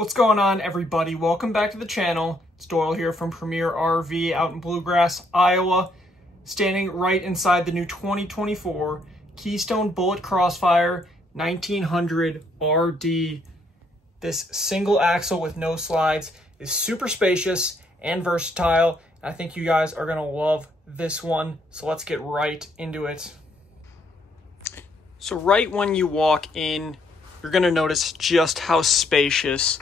What's going on, everybody? Welcome back to the channel. It's Doyle here from Premier RV out in Bluegrass, Iowa, standing right inside the new 2024 Keystone Bullet Crossfire 1900 RD. This single axle with no slides is super spacious and versatile. I think you guys are gonna love this one, so let's get right into it. So right when you walk in, you're going to notice just how spacious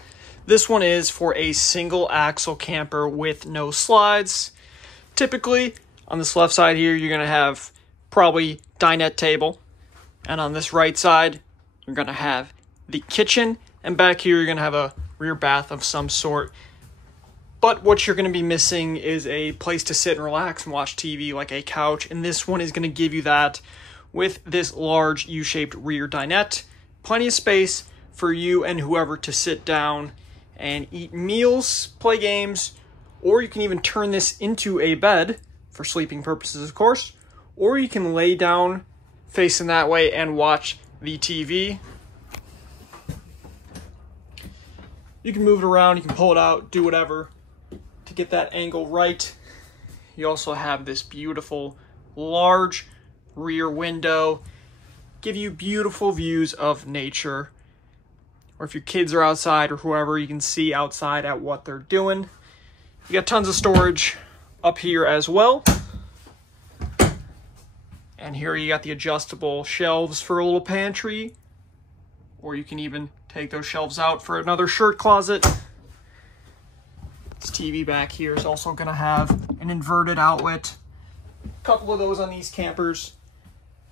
this one is for a single axle camper with no slides. Typically, on this left side here, you're going to have probably dinette table. And on this right side, you're going to have the kitchen. And back here, you're going to have a rear bath of some sort. But what you're going to be missing is a place to sit and relax and watch TV like a couch. And this one is going to give you that with this large U-shaped rear dinette. Plenty of space for you and whoever to sit down and eat meals, play games, or you can even turn this into a bed for sleeping purposes, of course, or you can lay down facing that way and watch the TV. You can move it around, you can pull it out, do whatever to get that angle right. You also have this beautiful large rear window. Give you beautiful views of nature, or if your kids are outside or whoever, you can see outside at what they're doing. You got tons of storage up here as well. And here you got the adjustable shelves for a little pantry, or you can even take those shelves out for another shirt closet. This TV back here is also going to have an inverted outlet. A couple of those on these campers.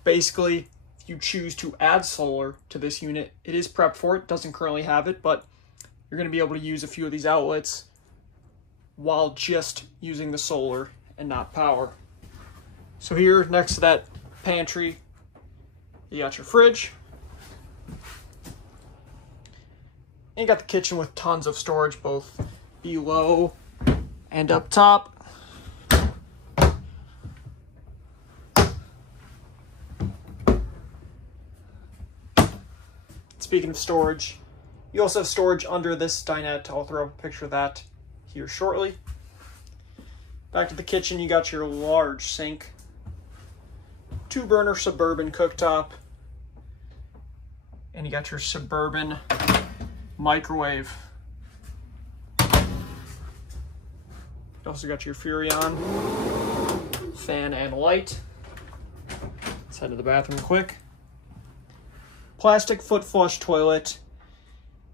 Basically, you choose to add solar to this unit, it is prepped for it, doesn't currently have it, but you're going to be able to use a few of these outlets while just using the solar and not power. So here next to that pantry, you got your fridge. And you got the kitchen with tons of storage both below and up top. Speaking of storage, you also have storage under this dinette. I'll throw a picture of that here shortly. Back to the kitchen, you got your large sink, 2-burner Suburban cooktop, and you got your Suburban microwave. You also got your Furrion fan and light. Let's head to the bathroom quick. Plastic foot flush toilet.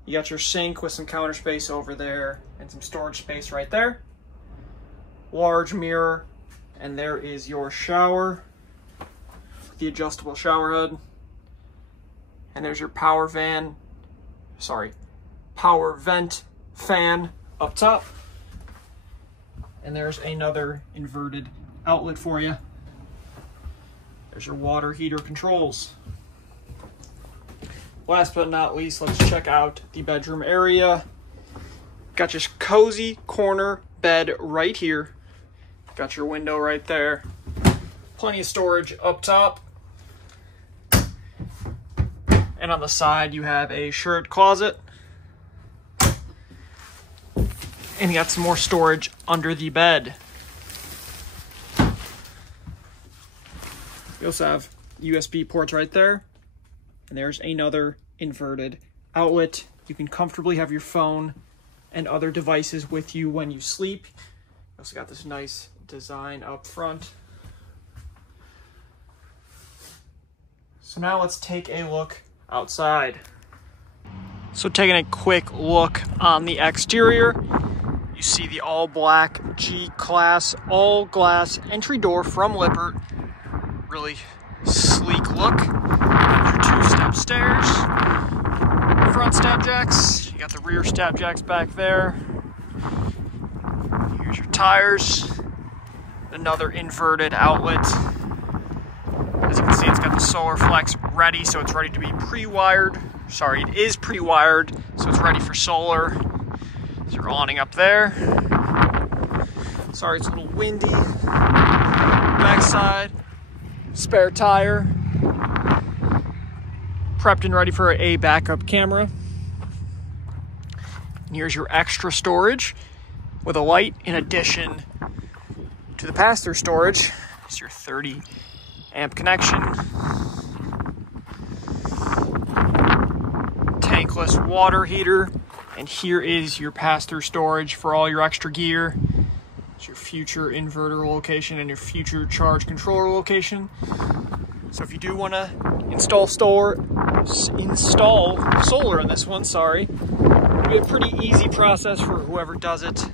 You got your sink with some counter space over there and some storage space right there. Large mirror, and there is your shower with the adjustable shower head. And there's your power vent fan up top. And there's another inverted outlet for you. There's your water heater controls. Last but not least, let's check out the bedroom area. Got your cozy corner bed right here. Got your window right there. Plenty of storage up top. And on the side, you have a shirt closet. And you got some more storage under the bed. You also have USB ports right there. And there's another inverted outlet. You can comfortably have your phone and other devices with you when you sleep. You also got this nice design up front. So now let's take a look outside. So taking a quick look on the exterior, you see the all black G-Class all glass entry door from Lippert. Really sleek look. Your 2-step stairs, front step jacks, you got the rear step jacks back there. Here's your tires, another inverted outlet. As you can see, it's got the solar flex ready, so it's ready to be pre-wired. Sorry, it is pre-wired, so it's ready for solar. There's your awning up there. Sorry, it's a little windy. Backside, spare tire. Prepped and ready for a backup camera. And here's your extra storage with a light in addition to the pass-through storage. It's your 30 amp connection. Tankless water heater. And here is your pass-through storage for all your extra gear. It's your future inverter location and your future charge controller location. So if you do want to install solar in this one, it'll be a pretty easy process for whoever does it.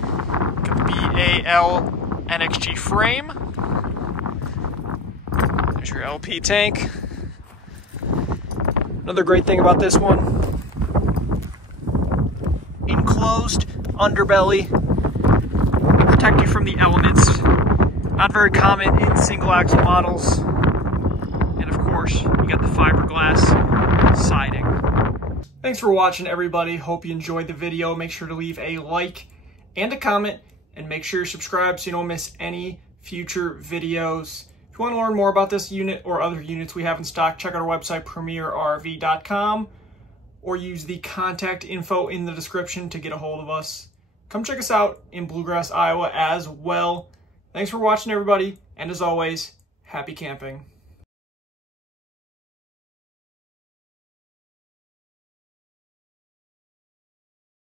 Got the BAL NXG frame. There's your LP tank. Another great thing about this one, enclosed underbelly, protect you from the elements. Not very common in single axle models. And of course, you got the fiberglass siding. Thanks for watching, everybody. Hope you enjoyed the video. Make sure to leave a like and a comment, and make sure you're subscribed so you don't miss any future videos. If you want to learn more about this unit or other units we have in stock, check out our website, premierrv.com, or use the contact info in the description to get a hold of us. Come check us out in Bluegrass, Iowa as well. Thanks for watching, everybody, and as always, happy camping.